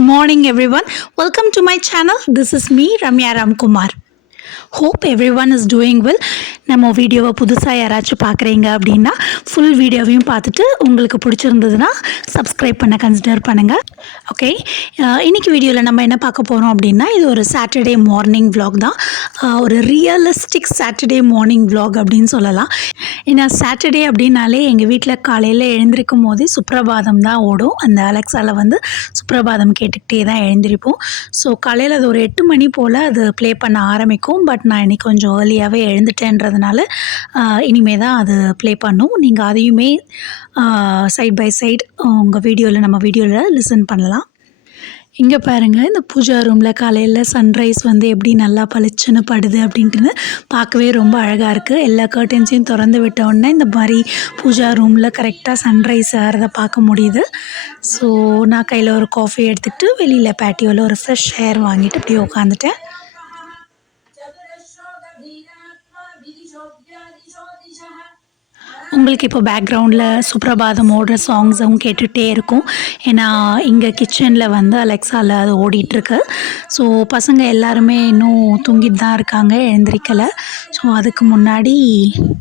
morning everyone. Welcome to my channel. This is me Ramya Ramkumar. Hope everyone is doing well. நம்ம வீடியோவை புதுசாக யாராச்சும் பார்க்குறீங்க அப்படின்னா ஃபுல் வீடியோவையும் பார்த்துட்டு உங்களுக்கு பிடிச்சிருந்ததுன்னா சப்ஸ்கிரைப் பண்ண கன்சிடர் பண்ணுங்கள். ஓகே, இன்றைக்கி வீடியோவில் நம்ம என்ன பார்க்க போகிறோம் அப்படின்னா இது ஒரு சாட்டர்டே மார்னிங் vlog தான். ஒரு ரியலிஸ்டிக் சாட்டர்டே மார்னிங் vlog அப்படின்னு சொல்லலாம். ஏன்னா சாட்டர்டே அப்படின்னாலே எங்கள் வீட்டில் காலையில் எழுந்திருக்கும் போதே சுப்ரபாதம் தான் ஓடும். அந்த அலெக்ஸாவில் வந்து சுப்ரபாதம் கேட்டுக்கிட்டே தான் எழுந்திருப்போம். ஸோ காலையில் அது ஒரு 8 மணி போல் அது ப்ளே பண்ண ஆரம்பிக்கும். பட் நான் இன்றைக்கி கொஞ்சம் ஏர்லியாகவே எழுந்துட்டேன்றதுனால இனிமே தான் அது ப்ளே பண்ணும். நீங்கள் அதையுமே சைட் பை சைட் நம்ம வீடியோவில் லிசன் பண்ணலாம். இங்கே பாருங்கள், இந்த பூஜா ரூமில் காலையில் சன்ரைஸ் வந்து எப்படி நல்லா பளிச்சுன்னு படுது அப்படின்ட்டுன்னு பார்க்கவே ரொம்ப அழகாக இருக்குது. எல்லா கர்டன்ஸையும் திறந்து விட்ட உடனே இந்த மாதிரி பூஜா ரூமில் கரெக்டாக சன்ரைஸ் ஆகிறத பார்க்க முடியுது. ஸோ நான் கையில் ஒரு காஃபி எடுத்துக்கிட்டு வெளியில் பேட்டியோவில் ஒரு ஃப்ரெஷ் ஏர் வாங்கிட்டு அப்படியே உட்காந்துட்டேன். உங்களுக்கு இப்போ பேக்ரவுண்டில் சுப்ரபாதம் ஓடுற சாங்ஸும் கேட்டுகிட்டே இருக்கும். ஏன்னா இங்கே கிச்சனில் வந்து அலெக்ஸாவில் அது ஓடிட்டுருக்கு. ஸோ பசங்க எல்லாருமே இன்னும் தூங்கிட்டு தான் இருக்காங்க, எழுந்திரிக்கலை. ஸோ அதுக்கு முன்னாடி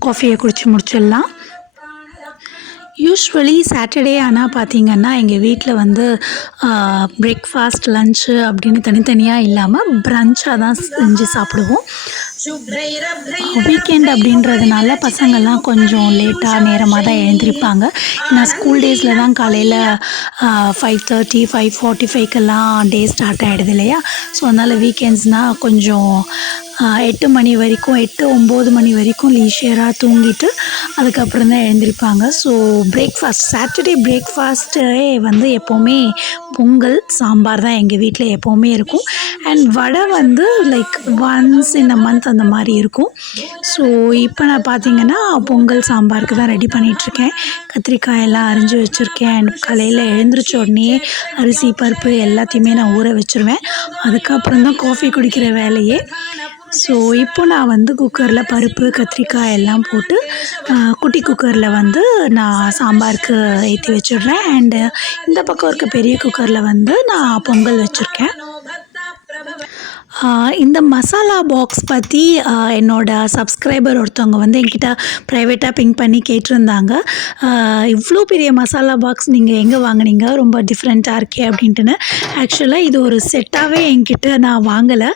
காஃபியை குடித்து முடிச்சிடலாம். யூஸ்வலி சாட்டர்டே ஆனால் பார்த்திங்கன்னா எங்கள் வீட்டில் வந்து பிரேக்ஃபாஸ்ட் லன்ச்சு அப்படின்னு தனித்தனியாக இல்லாமல் ப்ரன்ச்சாக தான் செஞ்சு சாப்பிடுவோம். வீக்கெண்ட் அப்படின்றதுனால பசங்கள்லாம் கொஞ்சம் லேட்டாக நேரமாக தான் எழுந்திரிப்பாங்க. ஏன்னா ஸ்கூல் டேஸில் தான் காலையில் 5:30 5:45க்கெல்லாம் டே ஸ்டார்ட் ஆகிடுது இல்லையா. ஸோ அதனால் வீக்கெண்ட்ஸ்னால் கொஞ்சம் 8 மணி வரைக்கும் 8-9 மணி வரைக்கும் லீஷியராக தூங்கிட்டு அதுக்கப்புறம் தான் எழுந்திரிப்பாங்க. ஸோ சாட்டர்டே பிரேக்ஃபாஸ்ட்டே வந்து எப்போவுமே பொங்கல் சாம்பார் தான் எங்கள் வீட்டில் எப்போவுமே இருக்கும். அண்ட் வடை வந்து like once in a month அந்த மாதிரி இருக்கும். ஸோ இப்போ நான் பார்த்திங்கன்னா பொங்கல் சாம்பாருக்கு தான் ரெடி பண்ணிகிட்ருக்கேன். கத்திரிக்காயெல்லாம் அரிஞ்சு வச்சுருக்கேன். அண்ட் காலையில் எழுந்திரிச்ச உடனே அரிசி பருப்பு எல்லாத்தையுமே நான் ஊற வச்சுருவேன். அதுக்கப்புறம் தான் காஃபி குடிக்கிற வேலையே. ஸோ இப்போ நான் வந்து குக்கரில் பருப்பு கத்திரிக்காய் எல்லாம் போட்டு குட்டி குக்கரில் வந்து நான் சாம்பாருக்கு ஏற்றி வச்சிடுறேன். அண்டு இந்த பக்கம் இருக்க பெரிய குக்கரில் வந்து நான் பொங்கல் வச்சுருக்கேன். இந்த மசாலா பாக்ஸ் பற்றி என்னோடய சப்ஸ்கிரைபர் ஒருத்தவங்க வந்து என்கிட்ட ப்ரைவேட்டாக பிங் பண்ணி கேட்டிருந்தாங்க. இவ்வளோ பெரிய மசாலா பாக்ஸ் நீங்கள் எங்கே வாங்கினீங்க, ரொம்ப டிஃப்ரெண்ட்டாக இருக்கே அப்படின்ட்டுன்னு. ஆக்சுவலாக இது ஒரு செட்டாகவே என்கிட்ட நான் வாங்கலை.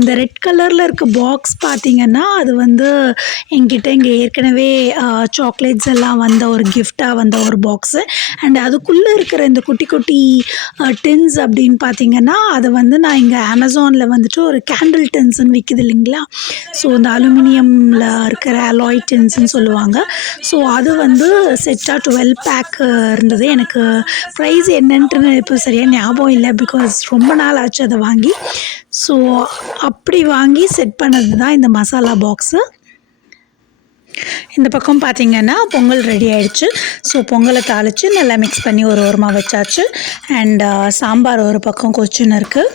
இந்த ரெட் கலரில் இருக்க பாக்ஸ் பார்த்திங்கன்னா அது வந்து என்கிட்ட இங்கே ஏற்கனவே சாக்லேட்ஸ் எல்லாம் வந்த ஒரு கிஃப்டாக வந்த ஒரு பாக்ஸு. அண்ட் அதுக்குள்ளே இருக்கிற இந்த குட்டி குட்டி டின்ஸ் அப்படின்னு பார்த்திங்கன்னா அதை வந்து நான் இங்கே அமேசானில் வந்துட்டு ஒரு கேண்டில் டின்ஸ்ன்னு விற்கிது இல்லைங்களா. ஸோ இந்த அலுமினியமில் இருக்கிற அலாய் டின்ஸ்ன்னு சொல்லுவாங்க. ஸோ அது வந்து செட்டாக 12 பேக் இருந்தது. எனக்கு ப்ரைஸ் என்னன்ட்டு இப்போ சரியாக ஞாபகம் இல்லை, பிகாஸ் ரொம்ப நாள் ஆச்சு அதை வாங்கி. ஸோ அப்படி வாங்கி செட் பண்ணது தான் இந்த மசாலா பாக்ஸு. இந்த பக்கம் பார்த்திங்கன்னா பொங்கல் ரெடி ஆகிடுச்சு. ஸோ பொங்கலை தாளித்து நல்லா மிக்ஸ் பண்ணி ஒரு ஓரமாக வச்சாச்சு. அண்ட் சாம்பார் ஒரு பக்கம் கொச்சுன்னு இருக்குது.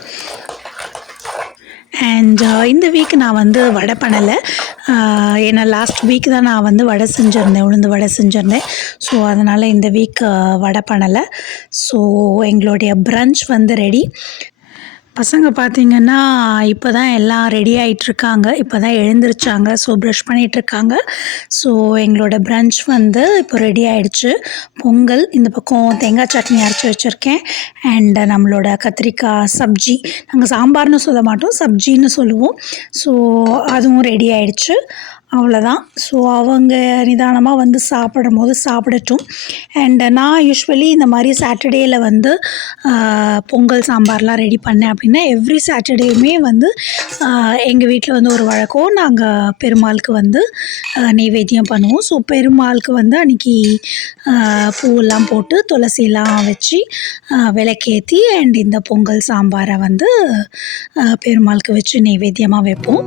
அண்ட் இந்த வீக் நான் வந்து வடை பண்ணலை. ஏன்னா லாஸ்ட் வீக் தான் நான் வந்து வடை செஞ்சுருந்தேன், உளுந்து வடை செஞ்சுருந்தேன். ஸோ அதனால் இந்த வீக் வடை பண்ணலை. ஸோ எங்களுடைய ப்ரன்ச் வந்து ரெடி. பசங்க பார்த்திங்கன்னா இப்போ தான் எல்லாம் ரெடி ஆகிட்ருக்காங்க, இப்போ தான் எழுந்திரிச்சாங்க. ஸோ ப்ரஷ் பண்ணிகிட்ருக்காங்க. ஸோ எங்களோட ப்ரன்ச் வந்து இப்போ ரெடி ஆகிடுச்சு. பொங்கல், இந்த பக்கம் தேங்காய் சட்னி அரைச்சி வச்சுருக்கேன். அண்ட் நம்மளோட கத்திரிக்காய் சப்ஜி, நாங்கள் சாம்பார்னு சொல்ல மாட்டோம், சப்ஜின்னு சொல்லுவோம். ஸோ அதுவும் ரெடி ஆகிடுச்சு. அவ்வளோதான். ஸோ அவங்க நிதானமாக வந்து சாப்பிடும் போது சாப்பிடட்டும். அண்ட் நான் யூஸ்வலி இந்த மாதிரி சாட்டர்டேயில் வந்து பொங்கல் சாம்பார்லாம் ரெடி பண்ணேன் அப்படின்னா எவ்ரி சாட்டர்டேயுமே வந்து எங்கள் வீட்டில் வந்து ஒரு வழக்கம், நாங்கள் பெருமாளுக்கு வந்து நெய்வேத்தியம் பண்ணுவோம். ஸோ பெருமாளுக்கு வந்து அன்றைக்கி பூவெல்லாம் போட்டு துளசியெல்லாம் வச்சு விளக்கேற்றி அண்ட் இந்த பொங்கல் சாம்பாரை வந்து பெருமாளுக்கு வச்சு நெய்வேத்தியமாக வைப்போம்.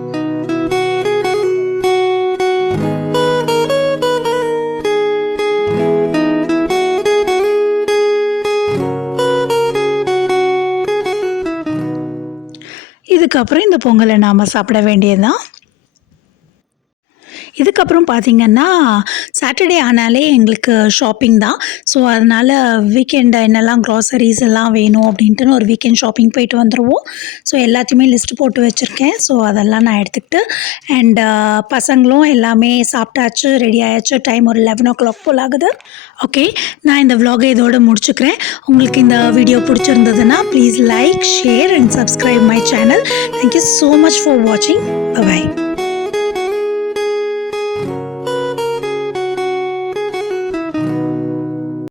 இதுக்கப்புறம் இந்த பொங்கலை நாம் சாப்பிட வேண்டியது தான். இதுக்கப்புறம் பார்த்திங்கன்னா சாட்டர்டே ஆனாலே எங்களுக்கு ஷாப்பிங் தான். ஸோ அதனால் வீக்கெண்டு என்னெல்லாம் க்ராசரிஸ் எல்லாம் வேணும் அப்படின்ட்டுன்னு ஒரு வீக்கெண்ட் ஷாப்பிங் போயிட்டு வந்துடுவோம். ஸோ எல்லாத்தையுமே லிஸ்ட்டு போட்டு வச்சுருக்கேன். ஸோ அதெல்லாம் நான் எடுத்துக்கிட்டு அண்ட் பசங்களும் எல்லாமே சாப்பிட்டாச்சு, ரெடி ஆயாச்சு. டைம் ஒரு 11:00 போல் ஆகுது. ஓகே, நான் இந்த விலாகை இதோட முடிச்சுக்கிறேன். உங்களுக்கு இந்த வீடியோ பிடிச்சிருந்ததுன்னா please like, share and subscribe my channel. Thank you so much for வாட்சிங். பை.